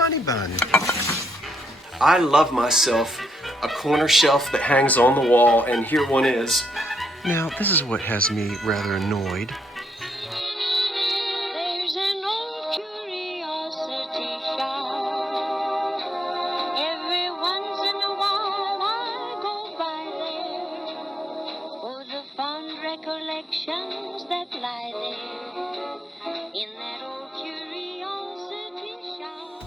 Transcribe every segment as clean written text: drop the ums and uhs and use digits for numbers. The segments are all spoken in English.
honey bun. I love myself a corner shelf that hangs on the wall, and here one is. Now, this is what has me rather annoyed. There's an old curiosity shop. Every once in a while I go by there for the fond recollections that lie there in that old curiosity shop.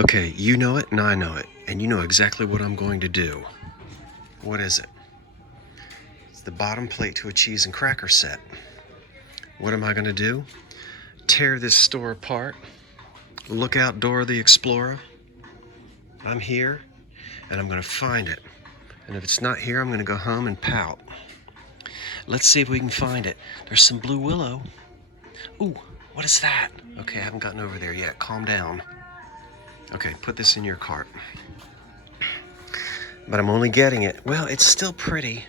Okay, you know it and I know it, and you know exactly what I'm going to do. What is it? It's the bottom plate to a cheese and cracker set. What am I going to do? Tear this store apart. Look out, Dora the Explorer. I'm here, and I'm going to find it. And if it's not here, I'm going to go home and pout. Let's see if we can find it. There's some blue willow. Ooh, what is that? Okay, I haven't gotten over there yet. Calm down. Okay, put this in your cart. But I'm only getting it. Well, it's still pretty.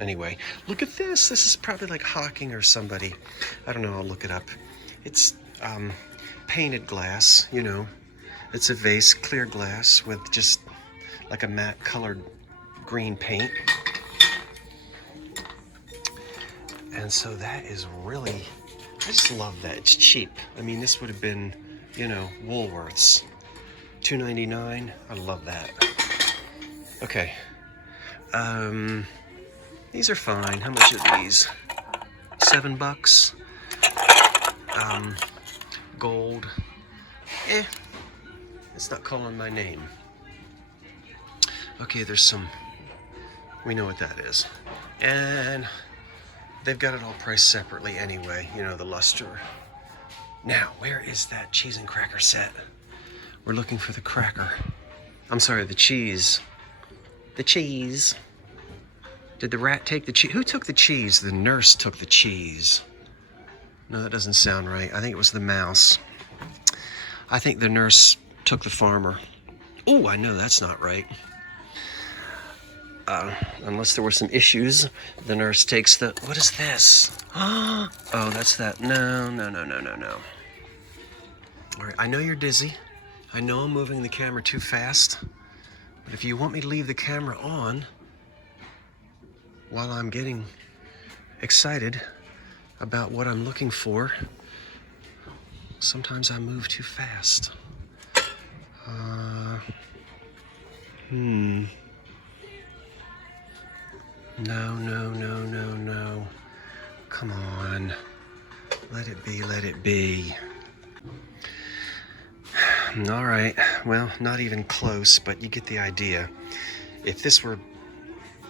Anyway, look at this. This is probably like Hawking or somebody. I don't know, I'll look it up. It's painted glass, you know. It's a vase, clear glass with just like a matte colored green paint. And so that is really, I just love that. It's cheap. I mean, this would have been, you know, Woolworth's. $2.99. I love that. Okay. These are fine. How much are these? $7. Gold. It's not calling my name. Okay, there's some. We know what that is. And they've got it all priced separately anyway. You know, the luster. Now, where is that cheese and cracker set? We're looking for the cracker. I'm sorry, the cheese. The cheese. Did the rat take the cheese? Who took the cheese? The nurse took the cheese. No, that doesn't sound right. I think it was the mouse. I think the nurse took the farmer. Oh, I know that's not right. Unless there were some issues, the nurse takes the... What is this? Oh, that's that. No. All right, I know you're dizzy. I know I'm moving the camera too fast, but if you want me to leave the camera on while I'm getting excited about what I'm looking for, sometimes I move too fast. No. Come on. Let it be. All right, well, not even close, but you get the idea. If this were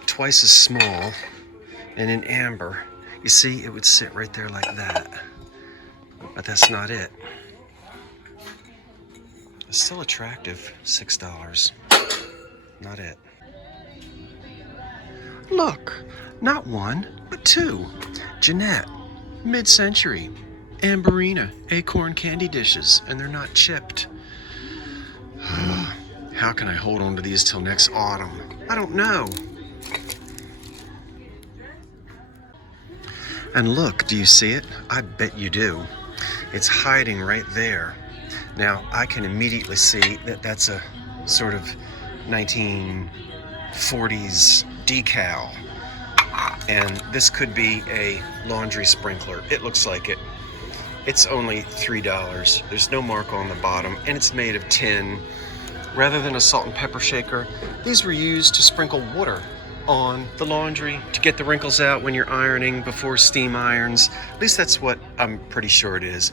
twice as small and in amber, you see, it would sit right there like that. But that's not it. It's still attractive, $6. Not it. Look, not one, but two. Jeanette, mid-century, Amberina, acorn candy dishes, and they're not chipped. How can I hold on to these till next autumn? I don't know. And look, do you see it? I bet you do. It's hiding right there. Now, I can immediately see that that's a sort of 1940s decal. And this could be a laundry sprinkler. It looks like it. It's only $3. There's no mark on the bottom, and it's made of tin. Rather than a salt and pepper shaker, these were used to sprinkle water on the laundry to get the wrinkles out when you're ironing before steam irons. At least that's what I'm pretty sure it is.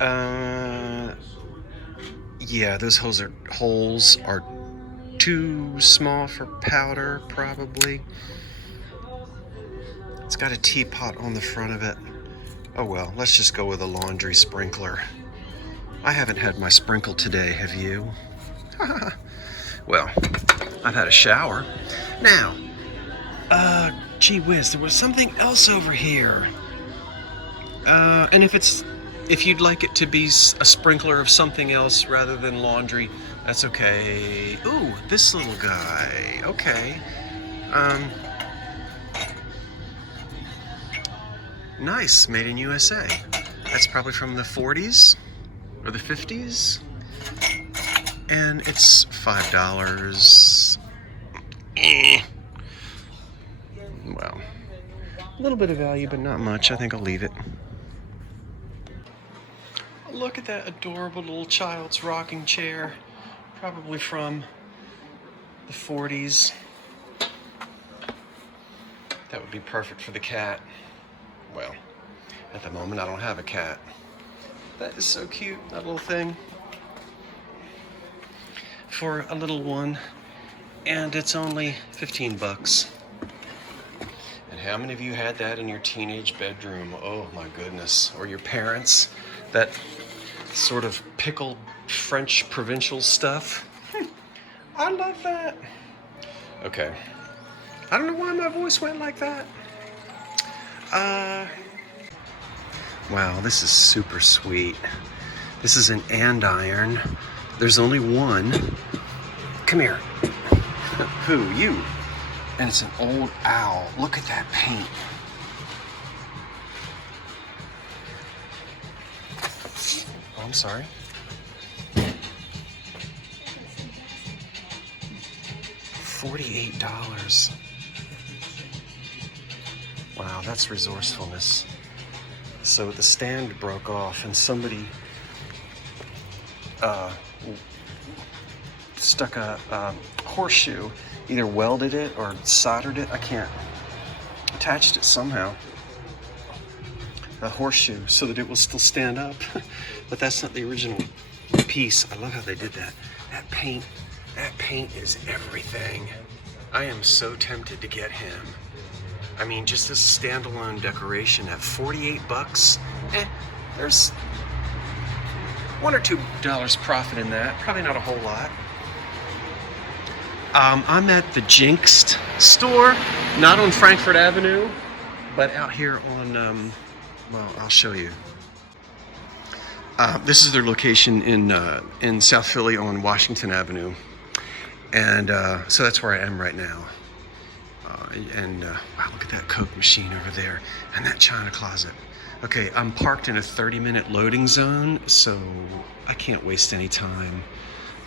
Yeah, those holes are too small for powder, probably. It's got a teapot on the front of it. Oh well, let's just go with a laundry sprinkler. I haven't had my sprinkle today, have you? Well, I've had a shower. Now, gee whiz, there was something else over here. And if you'd like it to be a sprinkler of something else rather than laundry, that's okay. Ooh, this little guy. Okay. Nice, made in USA. That's probably from the 40s or the 50s. And it's $5. Well, a little bit of value, but not much. I think I'll leave it. Look at that adorable little child's rocking chair. Probably from the 40s. That would be perfect for the cat. Well, at the moment I don't have a cat. That is so cute, that little thing. For a little one, and it's only 15 bucks. And how many of you had that in your teenage bedroom? Oh my goodness. Or your parents, that sort of pickled French provincial stuff. I love that. Okay. I don't know why my voice went like that. Wow, this is super sweet. This is an andiron. There's only one. Come here. Who? You. And it's an old owl. Look at that paint. Oh, I'm sorry. $48. Wow, that's resourcefulness. So the stand broke off and somebody stuck a horseshoe, either welded it or soldered it, I can't, attached it somehow, a horseshoe, so that it will still stand up. But that's not the original piece. I love how they did that. That paint is everything. I am so tempted to get him. I mean, just this standalone decoration at 48 bucks, there's $1 or $2 profit in that. Probably not a whole lot. I'm at the Jinxed store, not on Frankfurt Avenue, but out here on, well, I'll show you. This is their location in South Philly on Washington Avenue. And so that's where I am right now. Wow, look at that Coke machine over there and that china closet. Okay, I'm parked in a 30-minute loading zone, so I can't waste any time.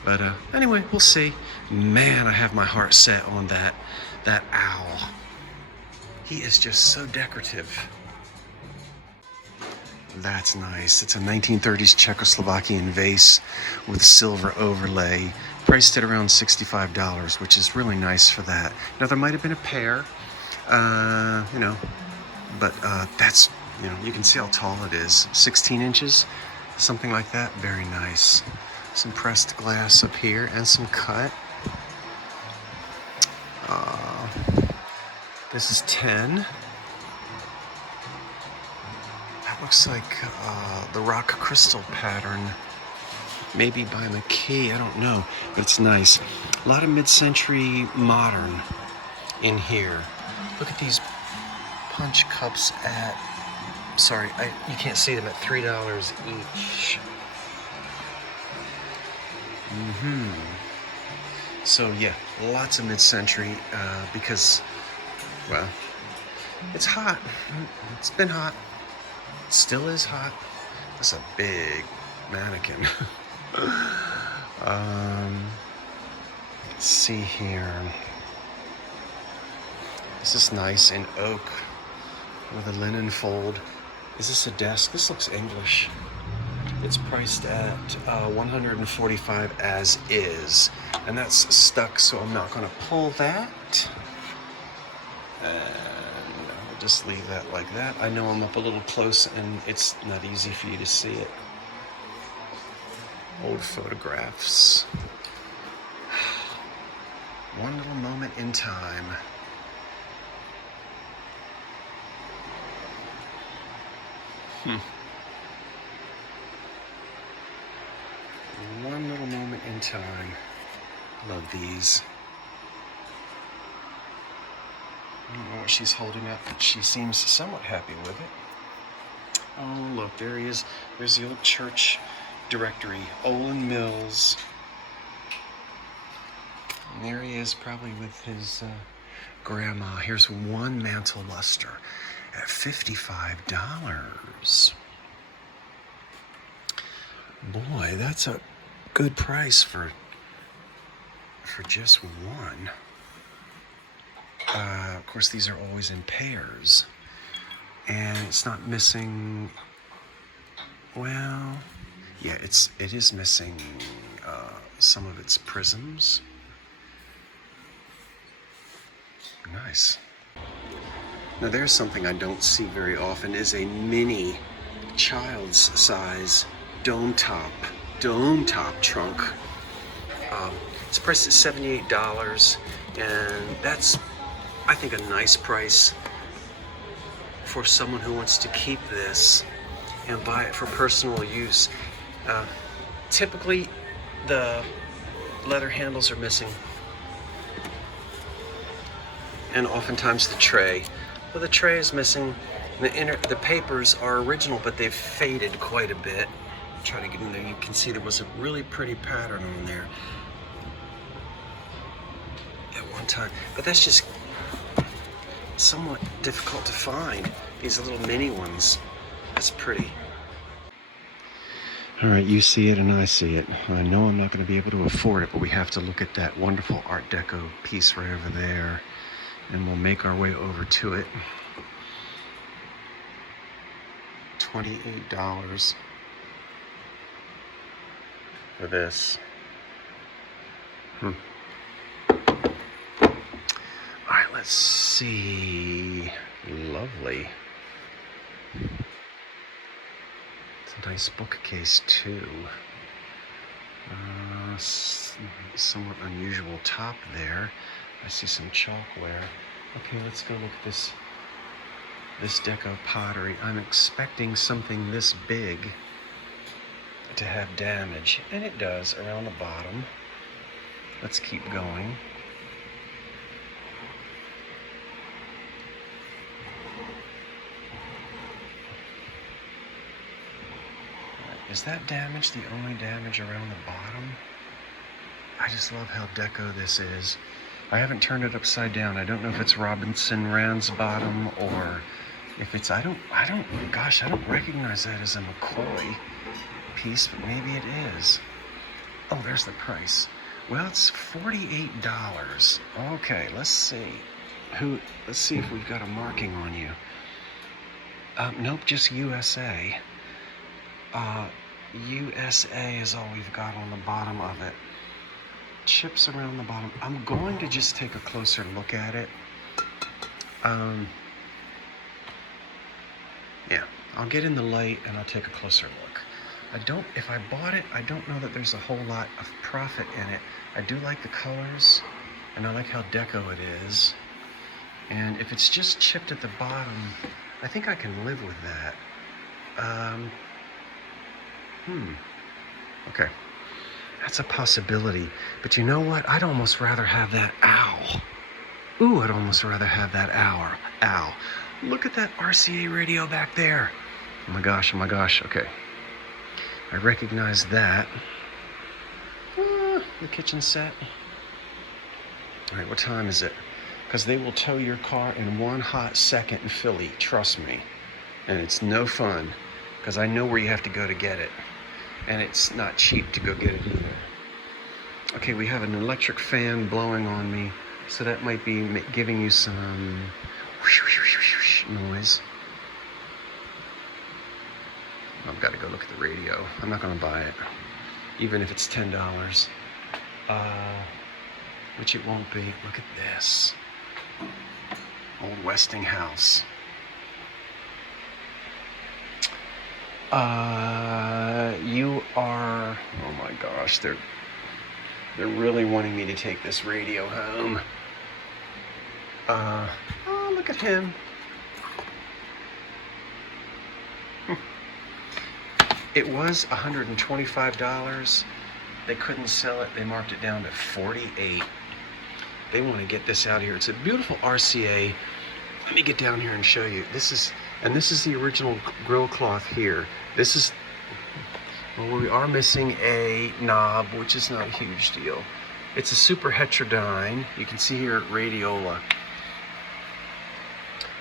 But anyway, we'll see. Man, I have my heart set on that owl. He is just so decorative. That's nice. It's a 1930s Czechoslovakian vase with silver overlay. Priced at around $65, which is really nice for that. Now, there might have been a pair, you know, but that's, you know, you can see how tall it is. 16 inches, something like that. Very nice. Some pressed glass up here and some cut. This is 10. That looks like the rock crystal pattern. Maybe by McKee, I don't know, but it's nice. A lot of mid-century modern in here. Look at these punch cups at, sorry, you can't see them, at $3 each. So yeah, lots of mid-century because, well, it's hot. It's been hot. It still is hot. That's a big mannequin. Let's see here. This is nice in oak with a linen fold. Is this a desk? This looks English. It's priced at $145 as is, and that's stuck, so I'm not going to pull that. And I'll just leave that like that. I know I'm up a little close, and it's not easy for you to see it. Old photographs. One little moment in time. in time. Love these. I don't know what she's holding up, but she seems somewhat happy with it. Oh, look, there he is. There's the old church directory, Olin Mills. And there he is, probably with his grandma. Here's one mantle luster at $55. Boy, that's a good price for just one. Of course, these are always in pairs, and it's not missing. Well, yeah, it is missing some of its prisms. Nice. Now, there's something I don't see very often: is a mini, child's size dome top trunk. It's priced at $78, and that's, I think, a nice price for someone who wants to keep this and buy it for personal use. Typically, the leather handles are missing, and oftentimes the tray. Well, the tray is missing. The papers are original, but they've faded quite a bit. Try to get in there. You can see there was a really pretty pattern on there at one time, but that's just somewhat difficult to find. These little mini ones. That's pretty. All right, you see it and I see it. I know I'm not going to be able to afford it, but we have to look at that wonderful Art Deco piece right over there, and we'll make our way over to it. $28 for this. All right, let's see. Lovely. It's a nice bookcase too. Somewhat unusual top there. I see some chalkware. Okay, let's go look at this deco pottery. I'm expecting something this big to have damage, and it does around the bottom. Let's keep going. Is that damage the only damage around the bottom? I just love how deco this is. I haven't turned it upside down. I don't know if it's Robinson Rand's bottom or if it's, I don't recognize that as a McCoy piece, but maybe it is. Oh, there's the price. Well, it's $48. Okay, let's see. Let's see if we've got a marking on you. Nope, just USA. USA is all we've got on the bottom of it. Chips around the bottom. I'm going to just take a closer look at it. Yeah, I'll get in the light and I'll take a closer look. If I bought it, I don't know that there's a whole lot of profit in it. I do like the colors, and I like how deco it is. And if it's just chipped at the bottom, I think I can live with that. Okay. That's a possibility. But you know what? I'd almost rather have that owl. Ooh, I'd almost rather have that owl. Look at that RCA radio back there. Oh my gosh. Okay. I recognize that. The kitchen set. All right, what time is it? Because they will tow your car in one hot second in Philly. Trust me. And it's no fun, because I know where you have to go to get it. And it's not cheap to go get it either. Okay, we have an electric fan blowing on me, so that might be giving you some noise. I've got to go look at the radio. I'm not going to buy it, even if it's $10. Which it won't be. Look at this. Old Westinghouse. You are, oh my gosh, they're really wanting me to take this radio home. Oh, look at him. It was $125. They couldn't sell it. They marked it down to $48. They want to get this out here. It's a beautiful RCA. Let me get down here and show you. This is the original grill cloth here. This is, well, we are missing a knob, which is not a huge deal. It's a super heterodyne. You can see here at Radiola.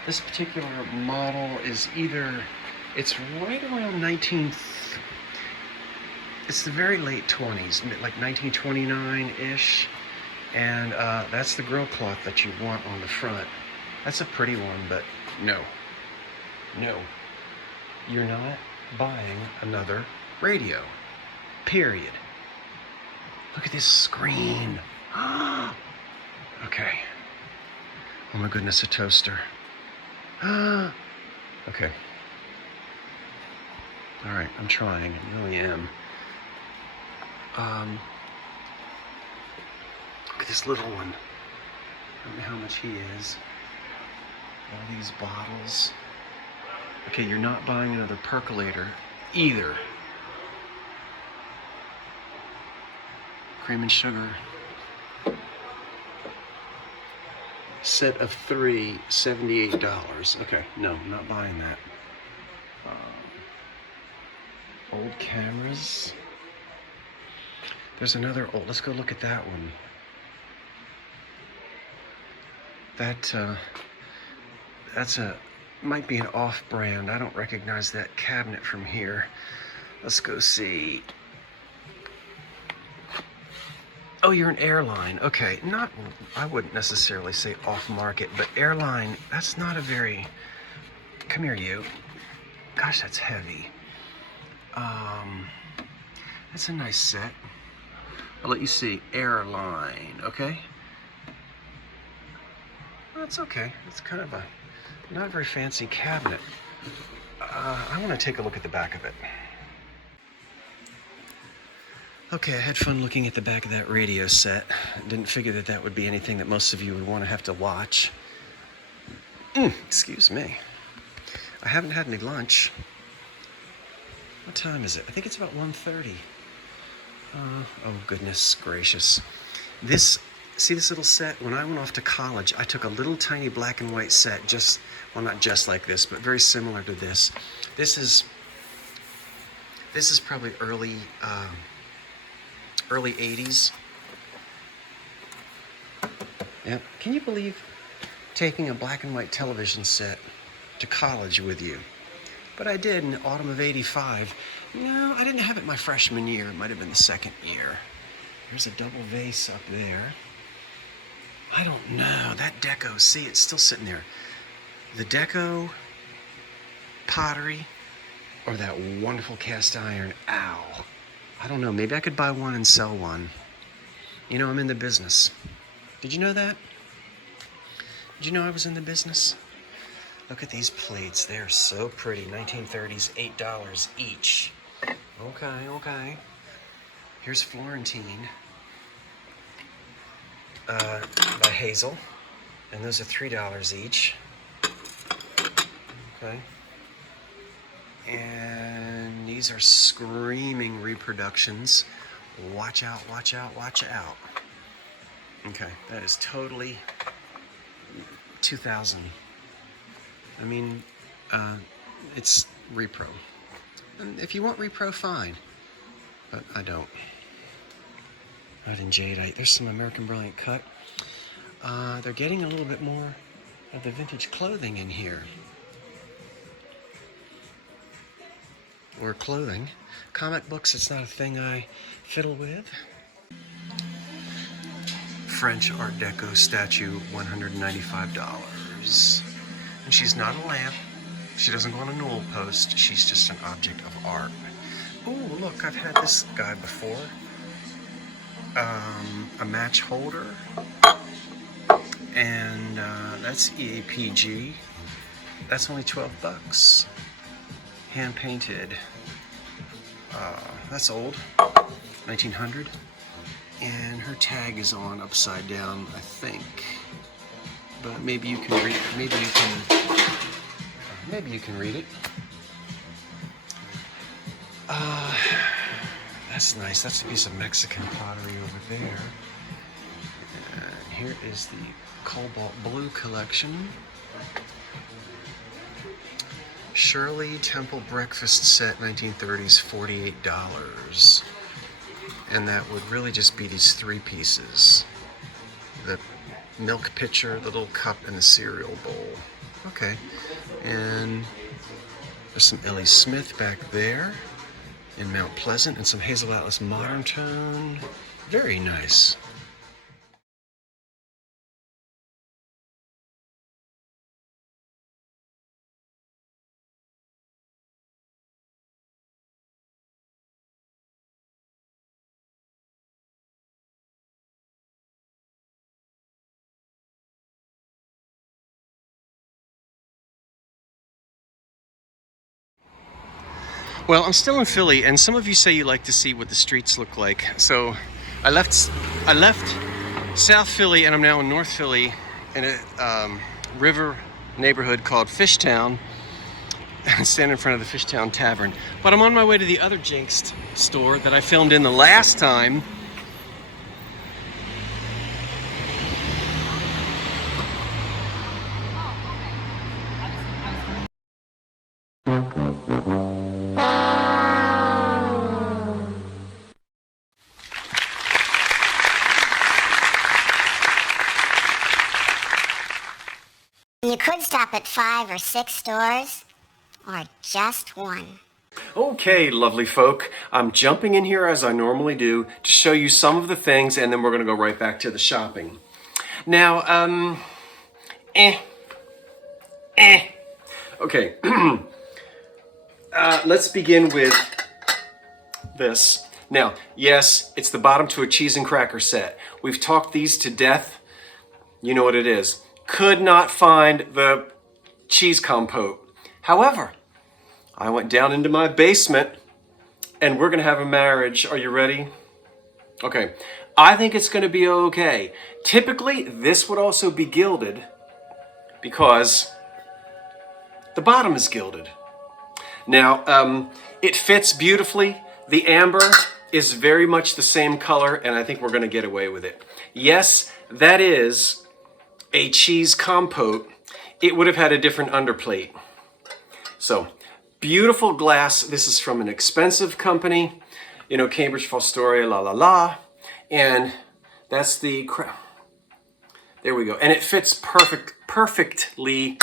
This particular model is it's right around it's the very late 20s, like 1929-ish. And that's the grill cloth that you want on the front. That's a pretty one, but no, you're not buying another radio, period. Look at this screen. Okay. Oh my goodness, a toaster. Okay. All right, I'm trying, I really am. Look at this little one. I don't know how much he is. All these bottles. Okay, you're not buying another percolator either. Cream and sugar. Set of 3, $78. Okay, no, I'm not buying that. Old cameras. There's another old. Let's go look at that one. That's might be an off-brand. I don't recognize that cabinet from here. Let's go see. Oh, you're an airline. Okay, I wouldn't necessarily say off-market, but airline, that's not a very, come here you. Gosh, that's heavy. That's a nice set. I'll let you see, airline, okay? That's okay. It's kind of a not very fancy cabinet. I want to take a look at the back of it. Okay, I had fun looking at the back of that radio set. Didn't figure that would be anything that most of you would want to have to watch. Excuse me. I haven't had any lunch. What time is it? I think it's about 1:30. Oh goodness gracious. See this little set? When I went off to college, I took a little tiny black and white set, well, not just like this, but very similar to this. This is probably early 80s. Yeah. Can you believe taking a black and white television set to college with you? But I did in the autumn of '85. No, I didn't have it my freshman year. It might have been the second year. There's a double vase up there. I don't know. That deco, see, it's still sitting there. The deco, pottery, or that wonderful cast iron. Ow. I don't know. Maybe I could buy one and sell one. You know, I'm in the business. Did you know that? Did you know I was in the business? Look at these plates. They're so pretty. 1930s, $8 each. Okay. Here's Florentine by Hazel. And those are $3 each. Okay. And these are screaming reproductions. Watch out, watch out, watch out. Okay, that is totally 2000. I mean, it's repro. And if you want repro, fine. But I don't. Not in jadeite. There's some American Brilliant Cut. They're getting a little bit more of the vintage clothing in here. Or clothing. Comic books, it's not a thing I fiddle with. French Art Deco statue, $195. And she's not a lamp. She doesn't go on a newel post. She's just an object of art. Oh, look, I've had this guy before. A match holder. And that's EAPG. That's only $12. Hand painted. That's old. 1900. And her tag is on upside down, I think. But maybe you can read. Maybe you can read it. That's nice. That's a piece of Mexican pottery over there. And here is the Cobalt Blue collection. Shirley Temple Breakfast Set, 1930s, $48. And that would really just be these three pieces. The milk pitcher, the little cup, and the cereal bowl. Okay. And there's some Ellie Smith back there in Mount Pleasant, and some Hazel Atlas Modern Tone. Very nice. Well, I'm still in Philly, and some of you say you like to see what the streets look like. So I left South Philly, and I'm now in North Philly in a river neighborhood called Fishtown. I stand in front of the Fishtown Tavern. But I'm on my way to the other Jinxed store that I filmed in the last time. You could stop at 5 or 6 stores, or just one. Okay, lovely folk, I'm jumping in here as I normally do to show you some of the things, and then we're going to go right back to the shopping. Now, Okay, let's begin with this. Now, yes, it's the bottom to a cheese and cracker set. We've talked these to death. You know what it is. Could not find the cheese compote. However, I went down into my basement, and we're gonna have a marriage. Are you ready? Okay, I think it's gonna be okay. Typically, this would also be gilded because the bottom is gilded. Now, it fits beautifully. The amber is very much the same color, and I think we're gonna get away with it. Yes, that is a cheese compote. It would have had a different underplate. So, beautiful glass. This is from an expensive company, you know, Cambridge Fostoria, la la la. And that's the, there we go. And it fits perfectly.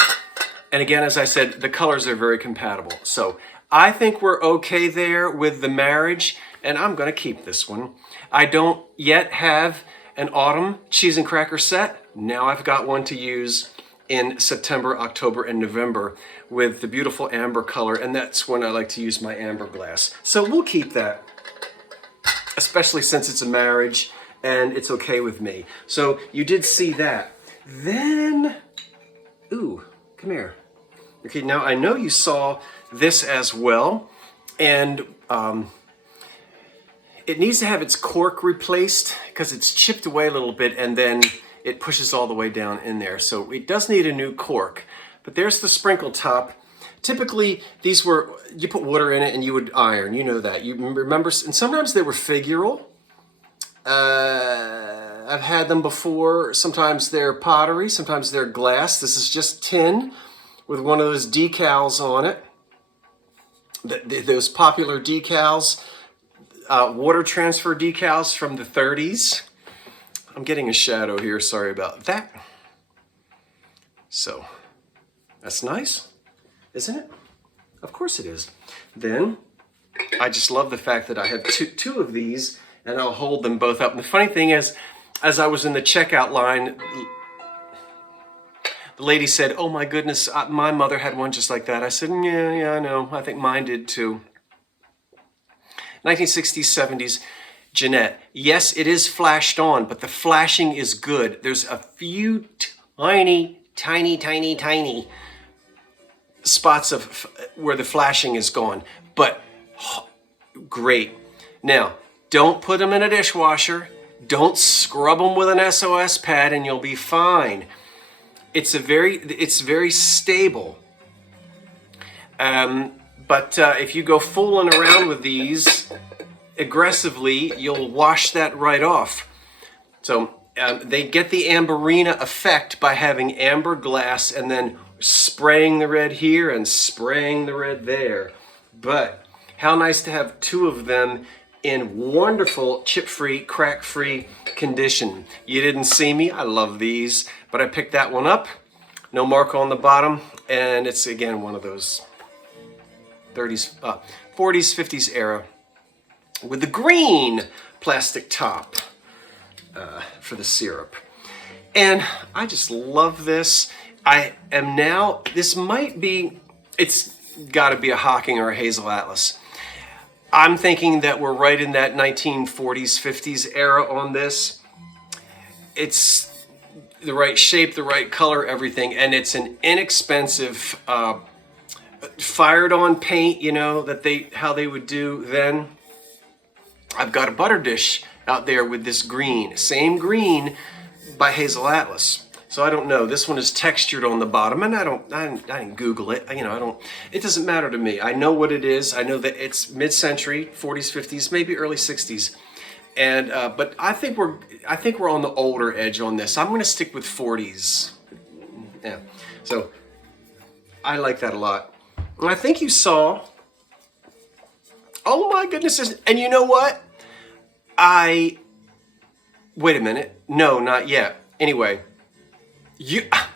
And again, as I said, the colors are very compatible. So I think we're okay there with the marriage, and I'm gonna keep this one. I don't yet have an autumn cheese and cracker set. Now I've got one to use in September, October, and November with the beautiful amber color, and that's when I like to use my amber glass. So we'll keep that, especially since it's a marriage and it's okay with me. So you did see that. Then, ooh, come here. Okay, now I know you saw this as well, and it needs to have its cork replaced because it's chipped away a little bit, and then it pushes all the way down in there. So it does need a new cork. But there's the sprinkle top. Typically, these were, you put water in it and you would iron. You know that. You remember, and sometimes they were figural. I've had them before. Sometimes they're pottery, sometimes they're glass. This is just tin with one of those decals on it. Those popular decals, water transfer decals from the 30s. I'm getting a shadow here, sorry about that. So, that's nice, isn't it? Of course it is. Then, I just love the fact that I have two of these, and I'll hold them both up. And the funny thing is, as I was in the checkout line, the lady said, "Oh my goodness, my mother had one just like that." I said, yeah, I know. I think mine did too. 1960s, 70s, Jeanette. Yes, it is flashed on, but the flashing is good. There's a few tiny spots of where the flashing is gone, but great. Now, don't put them in a dishwasher. Don't scrub them with an SOS pad, and you'll be fine. It's very stable. But if you go fooling around with these, aggressively, you'll wash that right off. So they get the amberina effect by having amber glass and then spraying the red here and spraying the red there. But how nice to have two of them in wonderful chip-free, crack-free condition. You didn't see me, I love these, but I picked that one up. No mark on the bottom, and it's again one of those 30s, 40s, 50s era with the green plastic top for the syrup. And I just love this. I am now, this might be, it's got to be a Hocking or a Hazel Atlas. I'm thinking that we're right in that 1940s, 50s era on this. It's the right shape, the right color, everything, and it's an inexpensive fired on paint, you know, that how they would do then. I've got a butter dish out there with this green, same green by Hazel Atlas. So I don't know. This one is textured on the bottom, and I didn't Google it. You know, it doesn't matter to me. I know what it is. I know that it's mid-century, 40s, 50s, maybe early 60s. And but I think we're on the older edge on this. I'm going to stick with 40s. Yeah. So I like that a lot. And I think you saw. Oh my goodness! And you know what? Wait a minute. No, not yet. Anyway.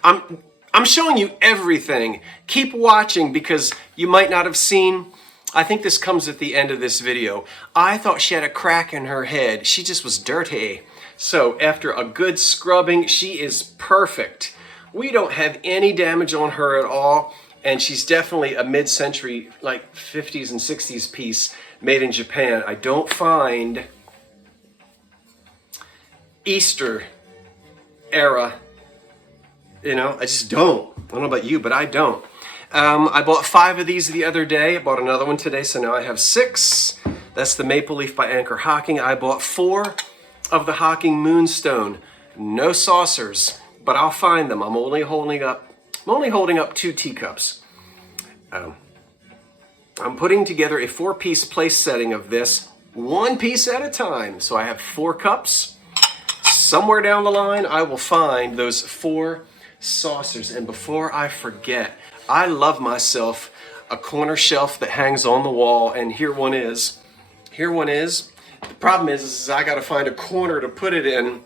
I'm showing you everything. Keep watching because you might not have seen. I think this comes at the end of this video. I thought she had a crack in her head. She just was dirty. So after a good scrubbing, she is perfect. We don't have any damage on her at all. And she's definitely a mid-century, like 50s and 60s piece made in Japan. I don't find Easter era. You know, I just don't. I don't know about you, but I don't. I bought 5 of these the other day. I bought another one today, so now I have 6. That's the Maple Leaf by Anchor Hocking. I bought 4 of the Hocking Moonstone. No saucers, but I'll find them. I'm only holding up 2 teacups. I'm putting together a 4-piece place setting of this, 1 piece at a time. So I have 4 cups. Somewhere down the line, I will find those 4 saucers. And before I forget, I love myself a corner shelf that hangs on the wall, and here one is. The problem is I got to find a corner to put it in.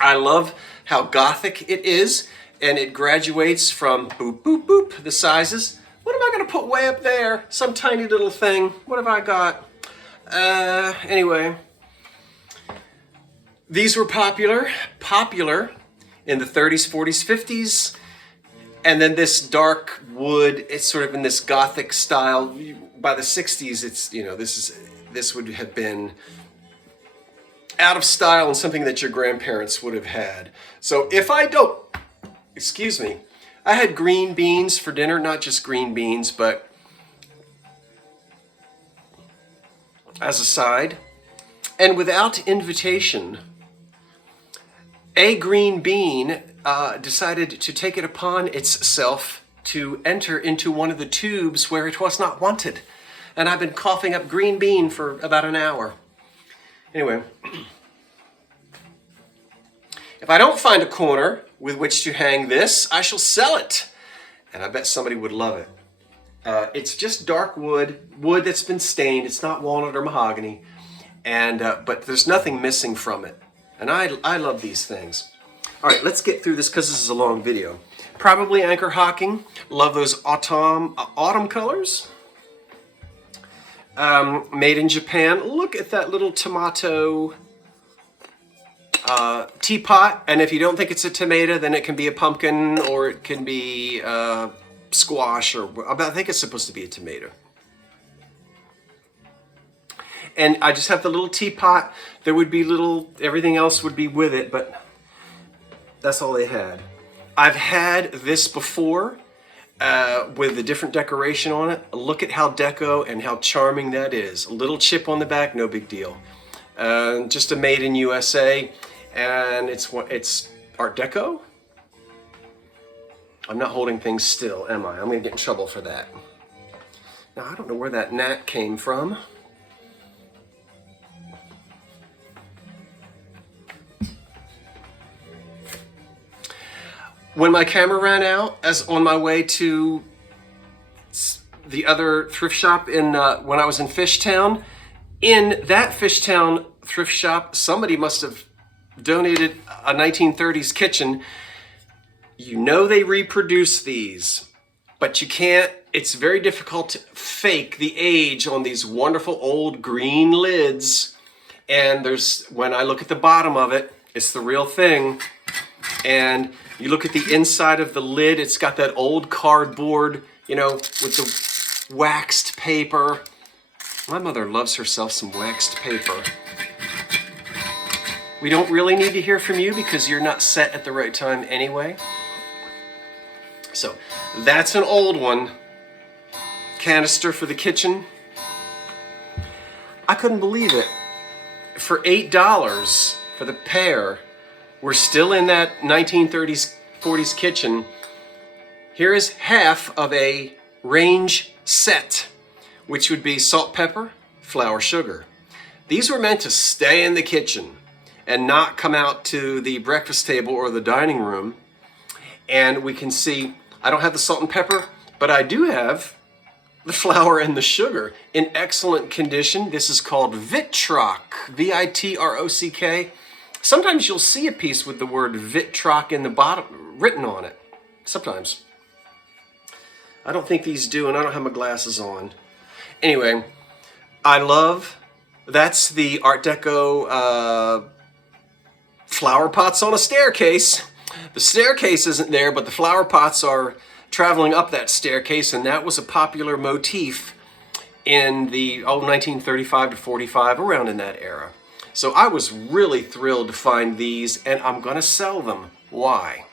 I love how gothic it is, and it graduates from boop, boop, boop, the sizes. What am I going to put way up there? Some tiny little thing. What have I got? Anyway. These were popular in the 30s, 40s, 50s, and then this dark wood, it's sort of in this gothic style. By the 60s, it's, you know, this would have been out of style and something that your grandparents would have had. So if I don't, excuse me, I had green beans for dinner, not just green beans, but as a side, and without invitation, a green bean decided to take it upon itself to enter into one of the tubes where it was not wanted. And I've been coughing up green bean for about an hour. Anyway, if I don't find a corner with which to hang this, I shall sell it. And I bet somebody would love it. It's just dark wood that's been stained. It's not walnut or mahogany. And but there's nothing missing from it. And I love these things. All right, let's get through this because this is a long video. Probably Anchor Hocking. Love those autumn colors. Made in Japan. Look at that little tomato teapot. And if you don't think it's a tomato, then it can be a pumpkin or it can be squash. I think it's supposed to be a tomato. And I just have the little teapot. There would be everything else would be with it, but that's all they had. I've had this before with a different decoration on it. Look at how deco and how charming that is. A little chip on the back, no big deal. Just a made in USA, and it's Art Deco. I'm not holding things still, am I? I'm gonna get in trouble for that. Now, I don't know where that gnat came from. When my camera ran out, as on my way to the other thrift shop in when I was in Fishtown, in that Fishtown thrift shop, somebody must have donated a 1930s kitchen. You know they reproduce these, but you can't, it's very difficult to fake the age on these wonderful old green lids. And there's, when I look at the bottom of it, it's the real thing. And you look at the inside of the lid, it's got that old cardboard, you know, with the waxed paper. My mother loves herself some waxed paper. We don't really need to hear from you because you're not set at the right time anyway. So that's an old one. Canister for the kitchen. I couldn't believe it. For $8 for the pair, we're still in that 1930s, 40s kitchen. Here is half of a range set, which would be salt, pepper, flour, sugar. These were meant to stay in the kitchen and not come out to the breakfast table or the dining room. And we can see, I don't have the salt and pepper, but I do have the flour and the sugar in excellent condition. This is called Vitrock, V-I-T-R-O-C-K. Sometimes you'll see a piece with the word Vitrock in the bottom, written on it. Sometimes. I don't think these do, and I don't have my glasses on. Anyway, I love, that's the Art Deco flower pots on a staircase. The staircase isn't there, but the flower pots are traveling up that staircase, and that was a popular motif in the 1935 to 45, around in that era. So I was really thrilled to find these, and I'm gonna sell them. Why?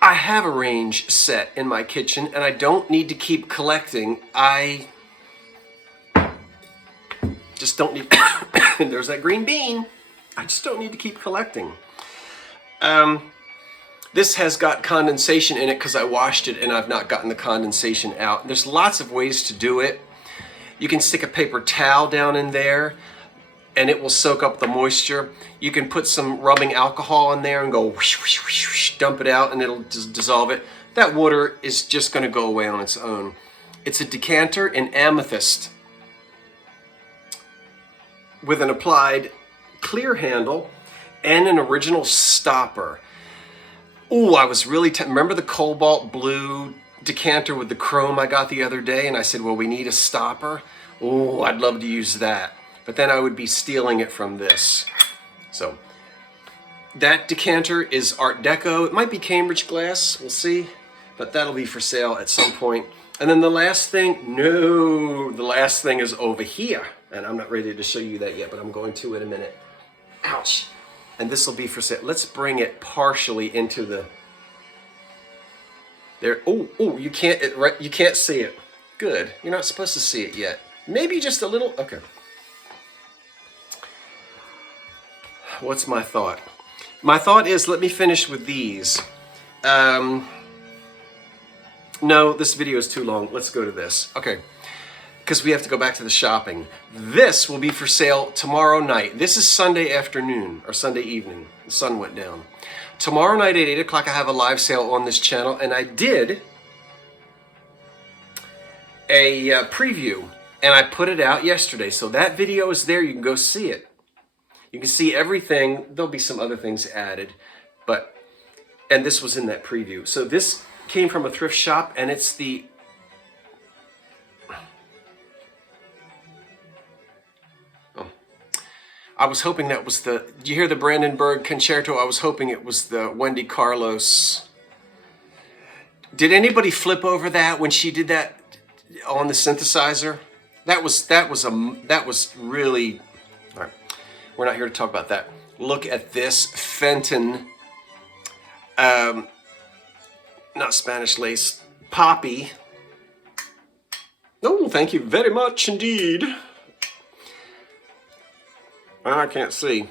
I have a range set in my kitchen, and I don't need to keep collecting. I just don't need, there's that green bean. I just don't need to keep collecting. This has got condensation in it because I washed it and I've not gotten the condensation out. There's lots of ways to do it. You can stick a paper towel down in there and it will soak up the moisture. You can put some rubbing alcohol in there and go whoosh, whoosh, whoosh, whoosh, dump it out and it'll just dissolve it. That water is just going to go away on its own. It's a decanter in amethyst with an applied clear handle and an original stopper. Ooh, I was really, remember the cobalt blue decanter with the chrome I got the other day? And I said, well, we need a stopper. Ooh, I'd love to use that. But then I would be stealing it from this. So that decanter is Art Deco. It might be Cambridge glass, we'll see. But that'll be for sale at some point. And then the last thing, no, the last thing is over here. And I'm not ready to show you that yet, but I'm going to in a minute. Ouch. And this will be for sale. Let's bring it partially into the, there. Oh, you can't, you can't see it. Good, you're not supposed to see it yet. Maybe just a little, okay. What's my thought? My thought is, let me finish with these. No, this video is too long. Let's go to this. Okay. Because we have to go back to the shopping. This will be for sale tomorrow night. This is Sunday afternoon or Sunday evening. The sun went down. Tomorrow night at 8 o'clock I have a live sale on this channel, and I did a preview and I put it out yesterday. So that video is there. You can go see it. You can see everything. There'll be some other things added, but, and this was in that preview. So this came from a thrift shop, and it's the, I was hoping that was the, did you hear the Brandenburg Concerto? I was hoping it was the Wendy Carlos. Did anybody flip over that when she did that on the synthesizer? That was really, all right, we're not here to talk about that. Look at this Fenton, not Spanish lace, poppy. Oh, thank you very much indeed. I can't see.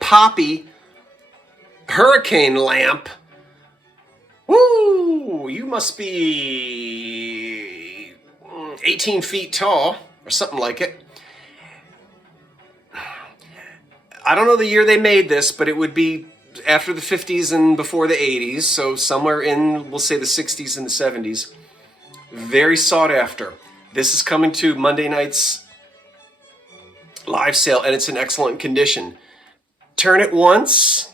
Poppy hurricane lamp. Woo! You must be 18 feet tall or something like it. I don't know the year they made this, but it would be after the 50s and before the 80s. So somewhere in, we'll say, the 60s and the 70s. Very sought after. This is coming to Monday night's live sale, and it's in excellent condition. Turn it once,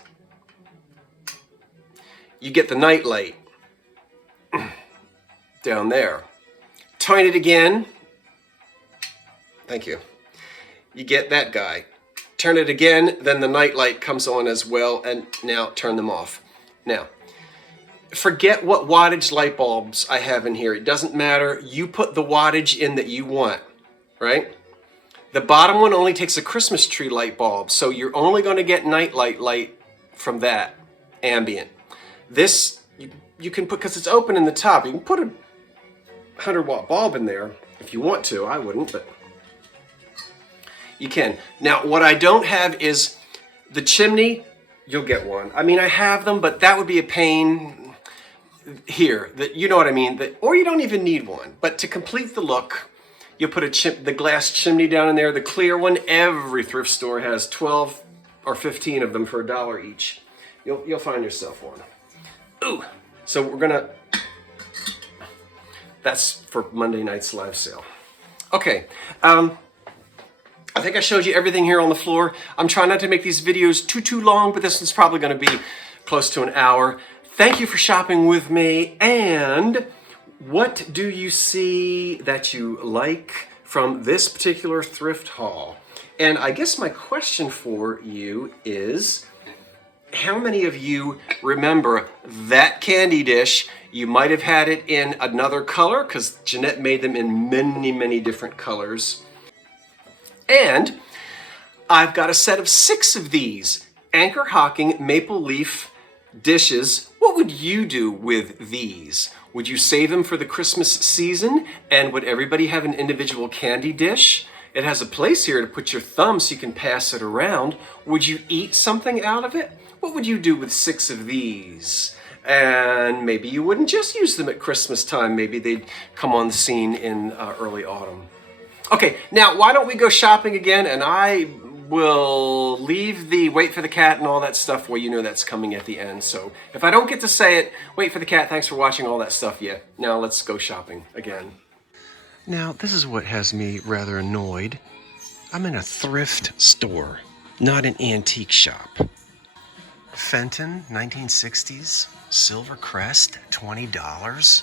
you get the night light down there. Turn it again. Thank you. You get that guy. Turn it again, then the night light comes on as well, and now turn them off. Now, forget what wattage light bulbs I have in here. It doesn't matter. You put the wattage in that you want, right? The bottom one only takes a Christmas tree light bulb, so you're only going to get night light from that, ambient. This, you can put, because it's open in the top, you can put a 100-watt bulb in there if you want to. I wouldn't, but you can. Now, what I don't have is the chimney. You'll get one. I mean, I have them, but that would be a pain here. That, you know what I mean? That, or you don't even need one. But to complete the look, you'll put the glass chimney down in there. The clear one, every thrift store has 12 or 15 of them for $1 each. You'll find yourself one. Ooh. So we're gonna, that's for Monday night's live sale. Okay. I think I showed you everything here on the floor. I'm trying not to make these videos too long, but this one's probably going to be close to an hour. Thank you for shopping with me. And what do you see that you like from this particular thrift haul? And I guess my question for you is, how many of you remember that candy dish? You might have had it in another color because Jeanette made them in many different colors. And I've got a set of 6 of these anchor hocking maple leaf dishes. What would you do with these? Would you save them for the Christmas season? And would everybody have an individual candy dish? It has a place here to put your thumb so you can pass it around. Would you eat something out of it? What would you do with 6 of these? And maybe you wouldn't just use them at Christmas time. Maybe they'd come on the scene in early autumn. Okay, now why don't we go shopping again, and I will leave the wait for the cat and all that stuff where you know that's coming at the end. So if I don't get to say it, wait for the cat, thanks for watching, all that stuff, yeah. Now let's go shopping again. Now, this is what has me rather annoyed. I'm in a thrift store, not an antique shop. Fenton, 1960s, Silver Crest, $20.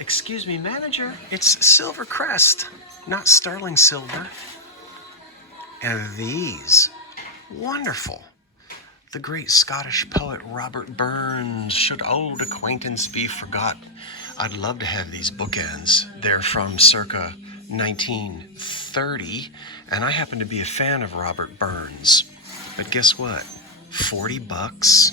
Excuse me, manager, it's Silver Crest, not sterling silver. And these, wonderful. The great Scottish poet Robert Burns, should old acquaintance be forgot. I'd love to have these bookends. They're from circa 1930, and I happen to be a fan of Robert Burns. But guess what? 40 bucks.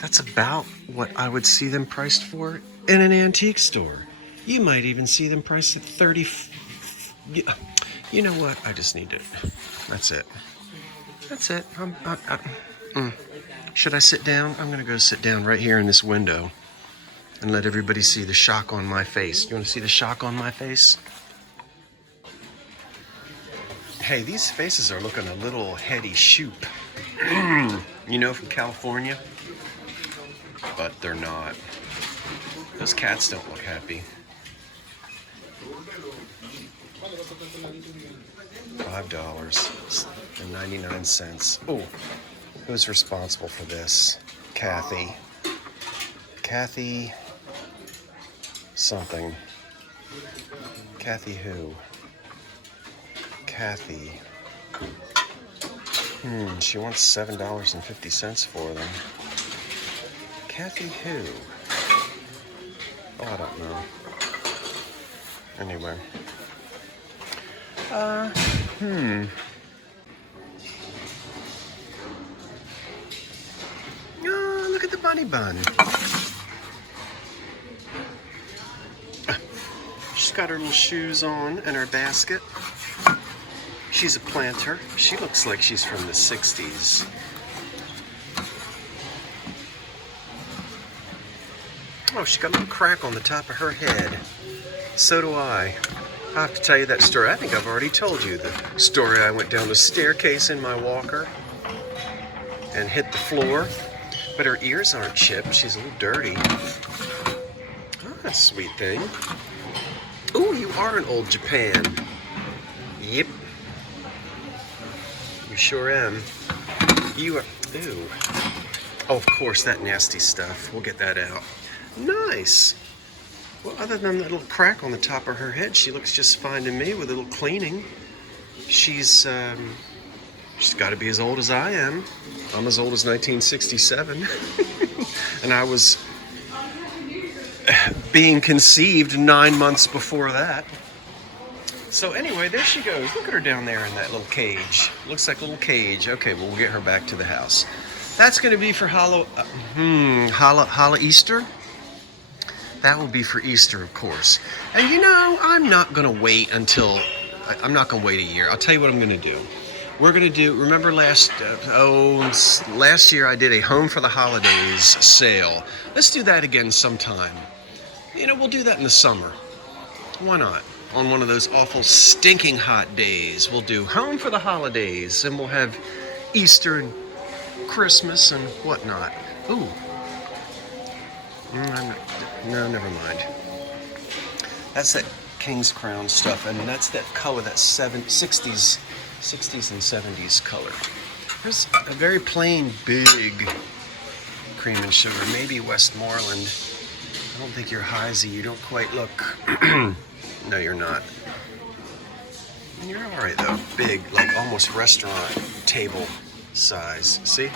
That's about what I would see them priced for in an antique store. You might even see them priced at 30. You know what? I just need to. That's it. That's it. Should I sit down? I'm going to go sit down right here in this window and let everybody see the shock on my face. You want to see the shock on my face? Hey, these faces are looking a little heady shoop. You know, from California? But they're not. Those cats don't look happy. $5.99. Oh, who's responsible for this? Kathy. Kathy something. Kathy who? Kathy. She wants $7.50 for them. Kathy who? Oh, I don't know. Anyway. Oh, look at the bunny bun. She's got her little shoes on and her basket. She's a planter. She looks like she's from the 60s. Oh, she got a little crack on the top of her head. So do I. I have to tell you that story. I think I've already told you the story. I went down the staircase in my walker and hit the floor. But her ears aren't chipped. She's a little dirty. Oh, that's a sweet thing. Ooh, you are in old Japan. Yep. You sure am. You are... Ooh. Oh, of course, that nasty stuff. We'll get that out. Nice. Well, other than that little crack on the top of her head, she looks just fine to me with a little cleaning. She's got to be as old as I am. I'm as old as 1967. And I was being conceived 9 months before that. So anyway, there she goes. Look at her down there in that little cage. Looks like a little cage. Okay, well, we'll get her back to the house. That's going to be for Holla Easter. That will be for Easter, of course. And you know, I'm not going to wait until... I'm not going to wait a year. I'll tell you what I'm going to do. We're going to do... Remember last year I did a Home for the Holidays sale. Let's do that again sometime. You know, we'll do that in the summer. Why not? On one of those awful stinking hot days, we'll do Home for the Holidays, and we'll have Easter and Christmas and whatnot. Ooh. No, never mind. That's that King's Crown stuff, and that's that color, that 60s and 70s color. There's a very plain, big cream and sugar. Maybe Westmoreland. I don't think you're Heisey. You don't quite look... No, you're not. You're all right, though. Big, like almost restaurant table size. See?